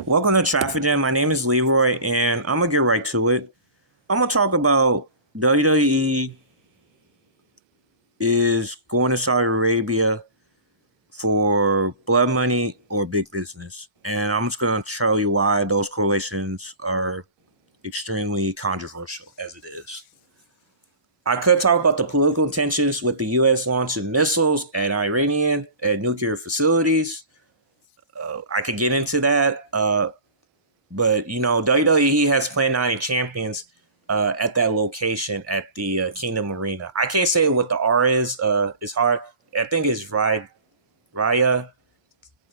Welcome to Traffic Jam. My name is Leroy, and I'm gonna get right to it. I'm gonna talk about WWE is going to Saudi Arabia for blood money or big business, and I'm just gonna tell you why those correlations are extremely controversial as it is. I could talk about the political tensions with the U.S. launching missiles at Iranian at nuclear facilities. I could get into that. But WWE has Plan 9 champions at that location at the Kingdom Arena. I can't say what the R is. It's hard. I think it's Raya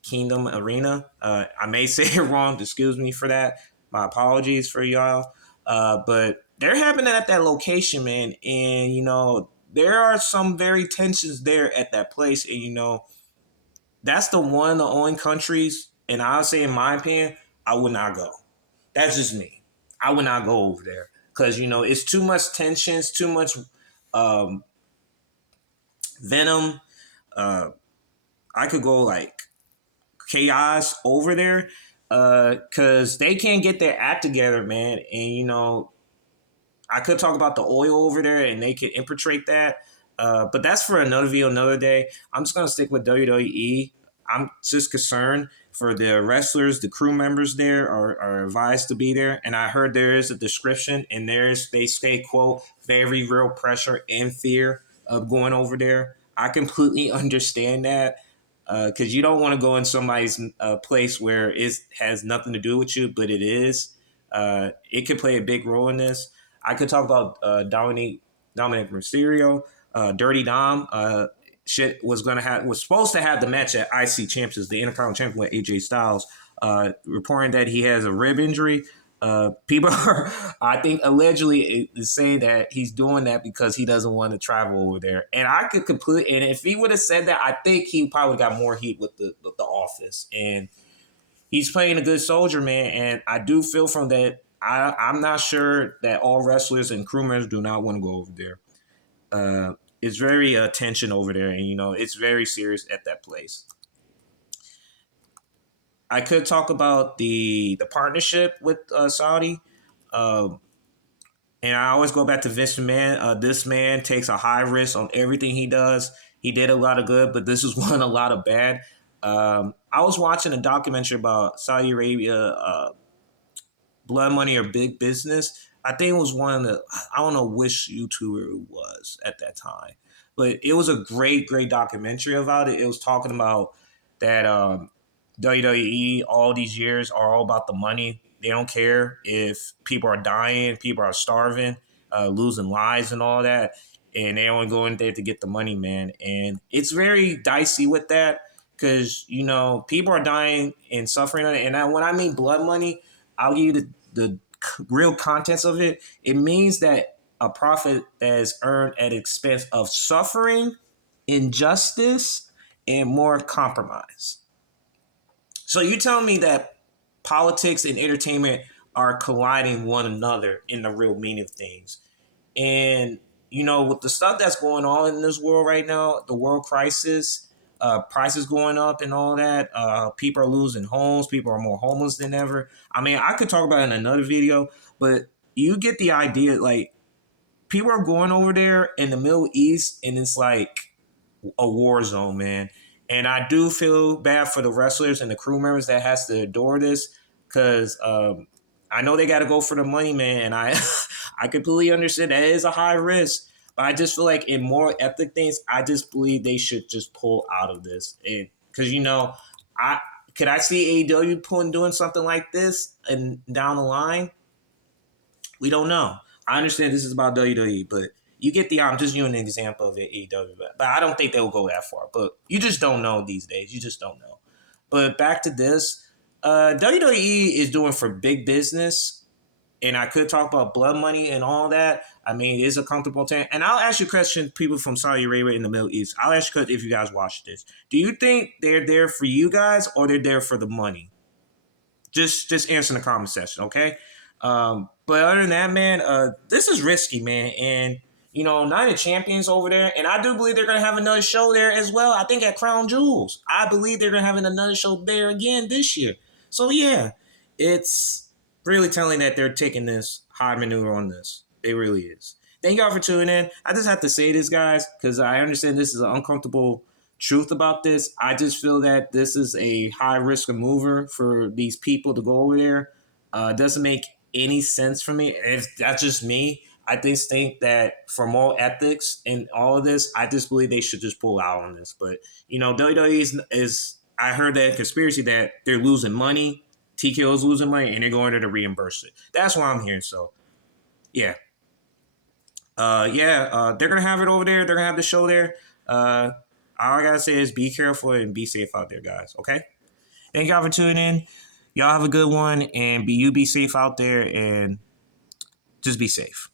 Kingdom Arena. I may say it wrong. Excuse me for that. My apologies for y'all. But they're happening at that location, man. And there are some very tensions there at that place. And that's the one of the only countries. And I'll say, in my opinion, I would not go. That's just me. I would not go over there because it's too much tension, it's too much um, venom. Uh, I could go like chaos over there because they can't get their act together, man. And I could talk about the oil over there, and they could infiltrate that. But that's for another video, another day. I'm just gonna stick with WWE. I'm just concerned for the wrestlers, the crew members there are advised to be there. And I heard there is a description, and they say, quote, very real pressure and fear of going over there. I completely understand that because you don't want to go in somebody's place where it has nothing to do with you, but it is. It could play a big role in this. I could talk about Dominic Mysterio, Dirty Dom. Shit was supposed to have the match at IC Champions, the Intercontinental Champion with AJ Styles. Reporting that he has a rib injury. People are, I think, allegedly saying that he's doing that because he doesn't want to travel over there. And I could completely, and if he would have said that, I think he probably got more heat with the office. And he's playing a good soldier, man. And I do feel from that. I'm not sure that all wrestlers and crew members do not want to go over there. It's very tension over there, and it's very serious at that place. I could talk about the partnership with Saudi, um, and I always go back to Vince McMahon. This man takes a high risk on everything he does. He did a lot of good, but this is one a lot of bad. I was watching a documentary about Saudi Arabia, blood money or big business. I think it was one of the, I don't know which YouTuber it was at that time, but it was a great documentary about it. It was talking about that WWE all these years are all about the money. They don't care if people are dying, people are starving, losing lives and all that. And they only go in there to get the money, man. And it's very dicey with that because, people are dying and suffering. And when I mean blood money, I'll give you the real contents of it. It means that a profit that is earned at expense of suffering, injustice, and more compromise. So you tell me that politics and entertainment are colliding one another in the real meaning of things. And with the stuff that's going on in this world right now, the world crisis, prices going up and all that, people are losing homes, people are more homeless than ever. I mean, I could talk about it in another video, but you get the idea. Like, people are going over there in the Middle East, and it's like a war zone, man. And I do feel bad for the wrestlers and the crew members that has to endure this because I know they got to go for the money, man. And I, I completely understand that is a high risk. But I just feel like in more ethic things, I just believe they should just pull out of this. Because I could I see AEW doing something like this and down the line. We don't know. I understand this is about WWE, but you get the I'm just using an example of it, AEW, but I don't think they'll go that far. But you just don't know these days. You just don't know. But back to this, WWE is doing for big business, and I could talk about blood money and all that. I mean, it's a comfortable thing. And I'll ask you a question, people from Saudi Arabia in the Middle East. I'll ask you if you guys watch this. Do you think they're there for you guys or they're there for the money? Just answer in the comment section, okay? But other than that, man, this is risky, man. And Night of Champions over there, and I do believe they're gonna have another show there as well. I think at Crown Jewels, I believe they're gonna have another show there again this year. So yeah, it's really telling that they're taking this high maneuver on this. It really is. Thank y'all for tuning in. I just have to say this, guys, because I understand this is an uncomfortable truth about this. I just feel that this is a high risk mover for these people to go over there. It doesn't make any sense for me. If that's just me, I just think that for more ethics in all of this, I just believe they should just pull out on this. But WWE is I heard that conspiracy that they're losing money. TKO is losing money, and they're going there to reimburse it. That's what I'm hearing. So, yeah, they're gonna have it over there. They're gonna have the show there. All I gotta say is be careful and be safe out there, guys. Okay. Thank y'all for tuning in. Y'all have a good one, and be safe out there, and just be safe.